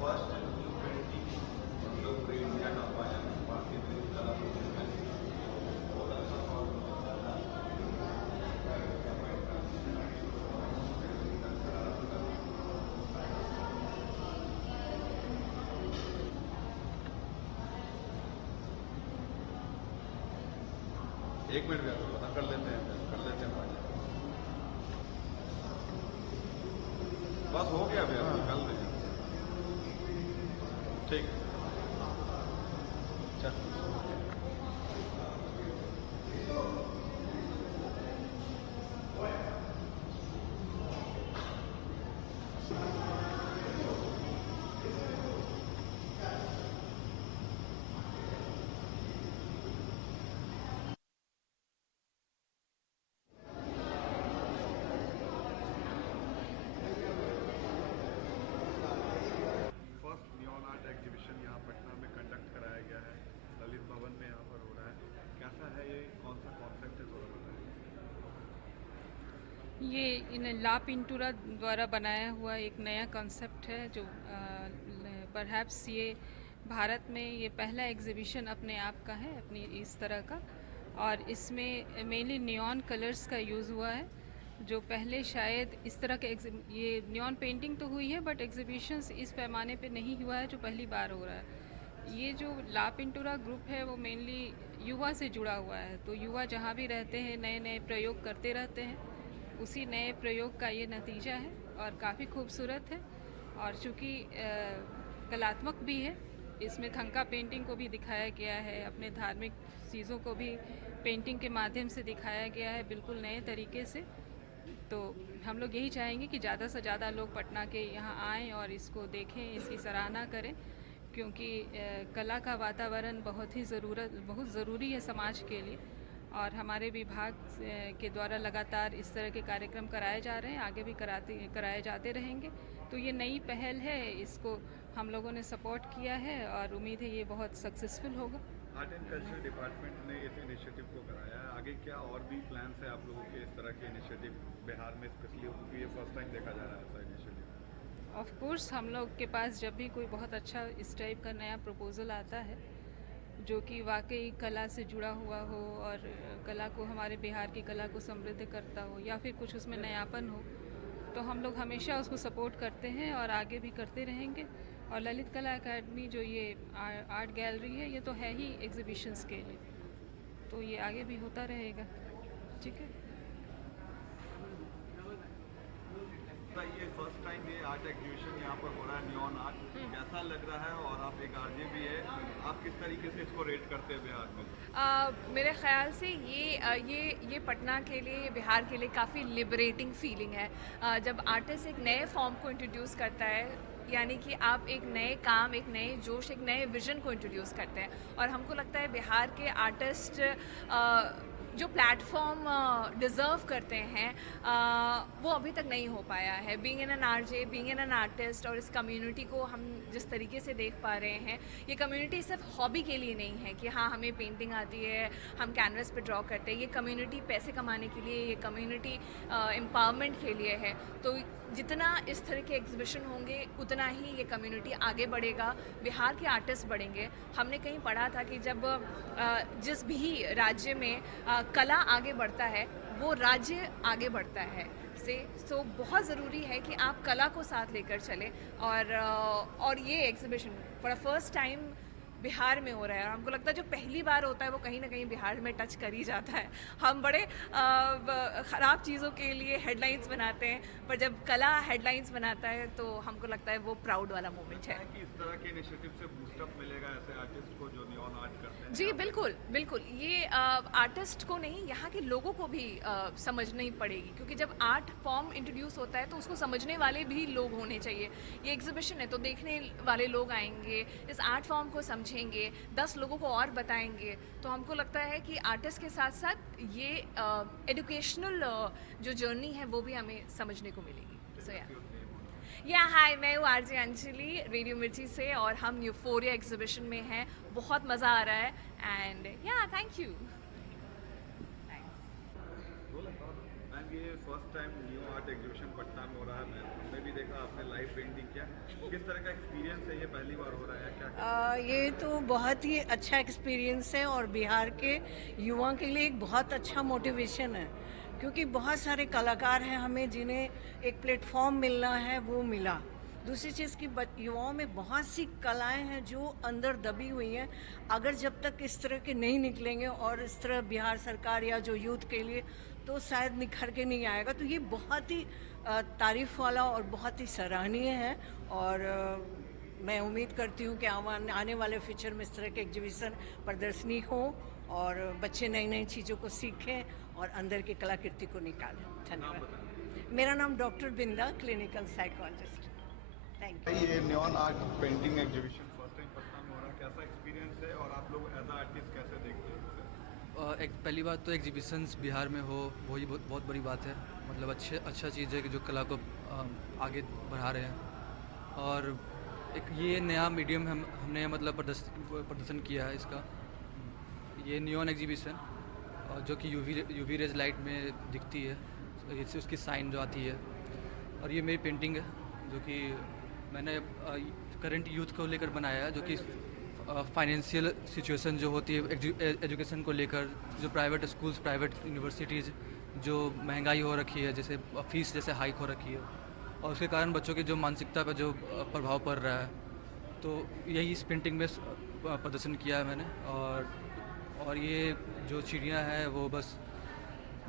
First new painting मतलब पूरे India का पाया बाकी भी कला बहुत अच्छा एक मिनट में पता कर लेते हैं बस हो गया भैया निकाल देंगे ठीक चल फर्स्ट नियॉन आर्ट एग्जीबिशन यहाँ पटना में कंडक्ट कराया गया है ललित भवन में यहाँ पर हो रहा है कैसा है ये कौन सा कॉन्सेप्ट है थोड़ा बताएं ये इन ला पिंटूरा द्वारा बनाया हुआ एक नया कॉन्सेप्ट है जो परहैप्स ये भारत में ये पहला एग्जीबिशन अपने आप का है अपनी इस तरह का। और इसमें मेनली नियॉन कलर्स का यूज़ हुआ है जो पहले शायद इस तरह के ये नियॉन पेंटिंग तो हुई है बट एग्जीबिशंस इस पैमाने पे नहीं हुआ है जो पहली बार हो रहा है। ये जो ला पिंटूरा ग्रुप है वो मेनली युवा से जुड़ा हुआ है, तो युवा जहाँ भी रहते हैं नए नए प्रयोग करते रहते हैं, उसी नए प्रयोग का ये नतीजा है और काफ़ी खूबसूरत है। और चूँकि कलात्मक भी है, इसमें थंका पेंटिंग को भी दिखाया गया है, अपने धार्मिक चीज़ों को भी पेंटिंग के माध्यम से दिखाया गया है बिल्कुल नए तरीके से। तो हम लोग यही चाहेंगे कि ज़्यादा से ज़्यादा लोग पटना के यहाँ आएँ और इसको देखें, इसकी सराहना करें, क्योंकि कला का वातावरण बहुत ज़रूरी है समाज के लिए। और हमारे विभाग के द्वारा लगातार इस तरह के कार्यक्रम कराए जा रहे हैं, आगे भी कराए जाते रहेंगे। तो ये नई पहल है, इसको हम लोगों ने सपोर्ट किया है और उम्मीद है ये बहुत सक्सेसफुल होगा। आर्ट एंड कल्चर डिपार्टमेंट ने इस इनिशिएटिव को कराया है आगे क्या और भी प्लान्स है आप लोगों के इस तरह के इनिशिएटिव बिहार में स्पेशली क्योंकि ये फर्स्ट टाइम देखा जा रहा है ऐसा इनिशिएटिव ऑफ कोर्स हम लोग के पास जब भी कोई बहुत अच्छा इस टाइप का नया प्रपोज़ल आता है जो कि वाकई कला से जुड़ा हुआ हो और कला को, हमारे बिहार की कला को समृद्ध करता हो या फिर कुछ उसमें नयापन हो, तो हम लोग हमेशा उसको सपोर्ट करते हैं और आगे भी करते रहेंगे। और ललित कला एकेडमी जो ये आर्ट गैलरी है ये तो है ही एग्जीबिशंस के लिए, तो ये आगे भी होता रहेगा। ठीक है। ये फर्स्ट टाइम ये आर्ट एग्जीबिशन यहाँ पर हो रहा है नियॉन आर्ट कैसा लग रहा है और आप एक आरजे भी है आप किस तरीके से इसको रेट करते हैं बिहार में मेरे ख़्याल से ये पटना के लिए, ये बिहार के लिए काफ़ी लिबरेटिंग फीलिंग है। जब आर्टिस्ट एक नए फॉर्म को इंट्रोड्यूस करता है, यानी कि आप एक नए काम, एक नए जोश, एक नए विजन को इंट्रोड्यूस करते हैं। और हमको लगता है बिहार के आर्टिस्ट जो प्लेटफॉर्म डिज़र्व करते हैं वो अभी तक नहीं हो पाया है। Being in an RJ, being in an artist, और इस कम्युनिटी को हम जिस तरीके से देख पा रहे हैं, ये कम्युनिटी सिर्फ हॉबी के लिए नहीं है कि हाँ हमें पेंटिंग आती है, हम कैनवस पे ड्रॉ करते हैं। ये कम्युनिटी पैसे कमाने के लिए, ये कम्युनिटी एम्पावरमेंट के लिए है। तो जितना इस तरह के एग्जीबिशन होंगे उतना ही ये कम्युनिटी आगे बढ़ेगा, बिहार के आर्टिस्ट बढ़ेंगे। हमने कहीं पढ़ा था कि जब जिस भी राज्य में कला आगे बढ़ता है वो राज्य आगे बढ़ता है से। सो बहुत ज़रूरी है कि आप कला को साथ लेकर चलें। और ये exhibition for the first time Bihar में हो रहा है, और हमको लगता है जो पहली बार होता है वो कहीं ना कहीं बिहार में टच कर ही जाता है। हम बड़े ख़राब चीज़ों के लिए हेडलाइंस बनाते हैं, पर जब कला हेडलाइंस बनाता है तो हमको लगता है वो प्राउड वाला मोमेंट है। कि इस तरह के इनिशिएटिव से बूस्टअप मिलेगा ऐसे आर्टिस्ट को जो नियॉन आर्ट करते हैं जी बिल्कुल बिल्कुल, ये आर्टिस्ट को नहीं, यहाँ के लोगों को भी समझनी पड़ेगी, क्योंकि जब आर्ट फॉर्म इंट्रोड्यूस होता है तो उसको समझने वाले भी लोग होने चाहिए। ये एग्जीबिशन है तो देखने वाले लोग आएंगे, इस आर्ट फॉर्म को समझेंगे, 10 लोगों को और बताएंगे। तो हमको लगता है कि आर्टिस्ट के साथ साथ ये एजुकेशनल जो जर्नी है वो भी हमें समझने को मिलेगी। सो या हाय, मैं हूँ आरजे अंजलि रेडियो मिर्ची से, और हम यूफोरिया एग्जीबिशन में हैं। बहुत मज़ा आ रहा है एंड या थैंक यू। मैम ये first time new art exhibition Patna में हो रहा है मैं हमने भी देखा आपने लाइव पेंटिंग किया किस तरह का एक्सपीरियंस है, ये पहली बार हो रहा है क्या? ये तो बहुत ही अच्छा एक्सपीरियंस है और बिहार के युवा के लिए एक बहुत अच्छा मोटिवेशन है, क्योंकि बहुत सारे कलाकार हैं हमें जिन्हें एक प्लेटफॉर्म मिलना है, वो मिला। दूसरी चीज़ की युवाओं में बहुत सी कलाएं हैं जो अंदर दबी हुई हैं। अगर जब तक इस तरह के नहीं निकलेंगे और इस तरह बिहार सरकार या जो यूथ के लिए, तो शायद निखर के नहीं आएगा। तो ये बहुत ही तारीफ़ वाला और बहुत ही सराहनीय है। और मैं उम्मीद करती हूँ कि आने वाले फ्यूचर में इस तरह के एग्जीबिशन प्रदर्शनी हो और बच्चे नई नई चीज़ों को सीखें और अंदर की कलाकृति को निकालें। धन्यवाद। मेरा नाम doctor Binda, clinical psychologist. Thank you. ये neon art painting exhibition first time Patna में हो रहा है, कैसा एक्सपीरियंस है और आप लोग एज आर्टिस्ट कैसे देखते हैं इसे? एक पहली बात तो एग्जीबिशंस बिहार में हो वही बहुत बड़ी बात है। मतलब अच्छा चीज़ है कि जो कला को आगे बढ़ा रहे हैं। और एक ये नया मीडियम हमने मतलब प्रदर्शन किया है इसका, ये नियॉन एग्जीबिशन, जो कि यूवी रेज लाइट में दिखती है, इससे उसकी साइन जो आती है। और ये मेरी पेंटिंग है जो कि मैंने करंट यूथ को लेकर बनाया है, जो कि फाइनेंशियल सिचुएशन जो होती है एजुकेशन को लेकर, जो प्राइवेट स्कूल्स, प्राइवेट यूनिवर्सिटीज़ जो महंगाई हो रखी है, जैसे फीस जैसे हाइक हो रखी है, और उसके कारण बच्चों की जो मानसिकता पर जो प्रभाव पड़ रहा है, तो यही इस पेंटिंग में प्रदर्शन किया है मैंने। और ये जो चिड़िया है वो बस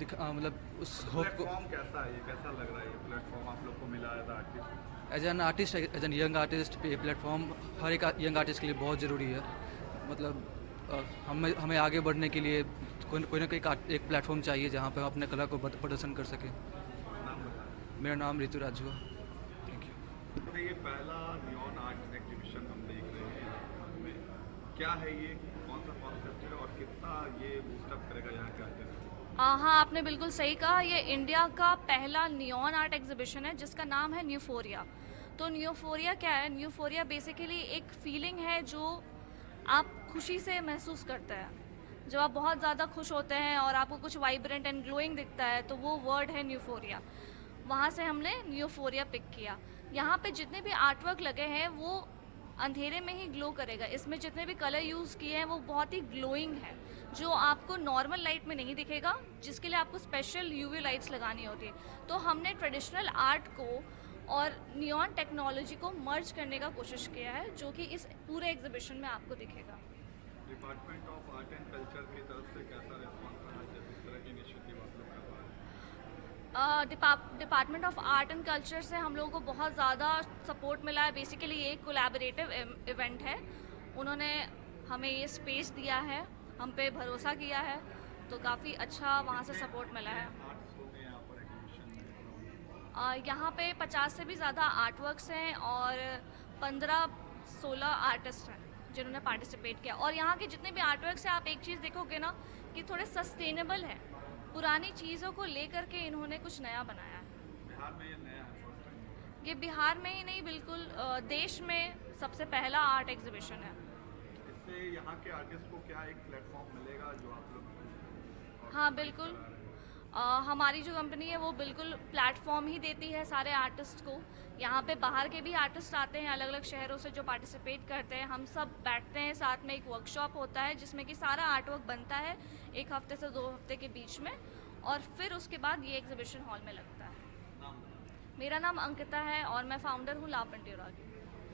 मतलब उस होप को। प्लेटफॉर्म कैसा है, ये कैसा लग रहा है, ये प्लेटफॉर्म आप लोग को मिला as artist? As an artist, as an young artist, ये प्लेटफॉर्म हर एक यंग आर्टिस्ट के लिए बहुत ज़रूरी है। मतलब हमें आगे बढ़ने के लिए कोई ना कोई एक प्लेटफॉर्म चाहिए जहाँ पर हम अपने कला को प्रदर्शन कर सकें। नाम बताएं। मेरा नाम ऋतुराज हुआ। Thank you. तो ये पहला नियॉन आर्ट एग्जीबिशन हम देख रहे हैं यहाँ में, क्या है ये, कौन सा कॉन्सेप्ट है और कितना ये बूस्टअप करेगा यहाँ के आर्टिस्ट? हाँ, आपने बिल्कुल सही कहा। ये इंडिया का पहला नियॉन आर्ट एग्जीबिशन है जिसका नाम है न्यूफोरिया। तो न्यूफोरिया क्या है? न्यूफोरिया बेसिकली एक फीलिंग है जो आप खुशी से महसूस करते हैं। जब आप बहुत ज़्यादा खुश होते हैं और आपको कुछ वाइब्रेंट एंड ग्लोइंग दिखता है, तो वो वर्ड है न्यूफोरिया। वहाँ से हमने न्यूफोरिया पिक किया। यहाँ पे जितने भी आर्टवर्क लगे हैं वो अंधेरे में ही ग्लो करेगा। इसमें जितने भी कलर यूज़ किए हैं वो बहुत ही ग्लोइंग है, जो आपको नॉर्मल लाइट में नहीं दिखेगा, जिसके लिए आपको स्पेशल यूवी लाइट्स लगानी होती है। तो हमने ट्रेडिशनल आर्ट को और नियॉन टेक्नोलॉजी को मर्ज करने का कोशिश किया है, जो कि इस पूरे एग्जीबिशन में आपको दिखेगा। Department of art and culture की तरफ से कैसा रिस्पॉन्स रहा है जब इस तरह की इनिशिएटिव आप लोग कर रहे हैं? Department of art and culture से हम लोगों को बहुत ज़्यादा सपोर्ट मिला है। बेसिकली ये एक कोलैबोरेटिव इवेंट है। उन्होंने हमें ये स्पेस दिया है, हम पे भरोसा किया है, तो काफ़ी अच्छा वहाँ से सपोर्ट मिला है। आर्ट्स हो गए यहाँ पर एग्जीबिशन में? यहाँ पे 50 से भी ज़्यादा आर्टवर्क्स हैं और 15-16 आर्टिस्ट हैं जिन्होंने पार्टिसिपेट किया। और यहाँ के जितने भी आर्टवर्क्स हैं, आप एक चीज़ देखोगे ना कि थोड़े सस्टेनेबल हैं। पुरानी चीज़ों को लेकर के इन्होंने कुछ नया बनाया है। बिहार में ये नया है फर्स्ट टाइम? ये बिहार में ही नहीं, बिल्कुल देश में सबसे पहला आर्ट एग्जीबिशन है। इससे यहाँ के आर्टिस्ट को क्या एक प्लेटफॉर्म मिलेगा जो आप लोग? हाँ बिल्कुल। हमारी जो कंपनी है वो बिल्कुल प्लेटफॉर्म ही देती है सारे आर्टिस्ट को। यहाँ पे बाहर के भी आर्टिस्ट आते हैं अलग अलग शहरों से जो पार्टिसिपेट करते हैं। हम सब बैठते हैं साथ में, एक वर्कशॉप होता है जिसमें कि सारा आर्टवर्क बनता है 1 हफ्ते से 2 हफ्ते के बीच में, और फिर उसके बाद ये एग्जीबिशन हॉल में लगता है। मेरा नाम अंकिता है और मैं फाउंडर हूँ ला पेंटियोरा की।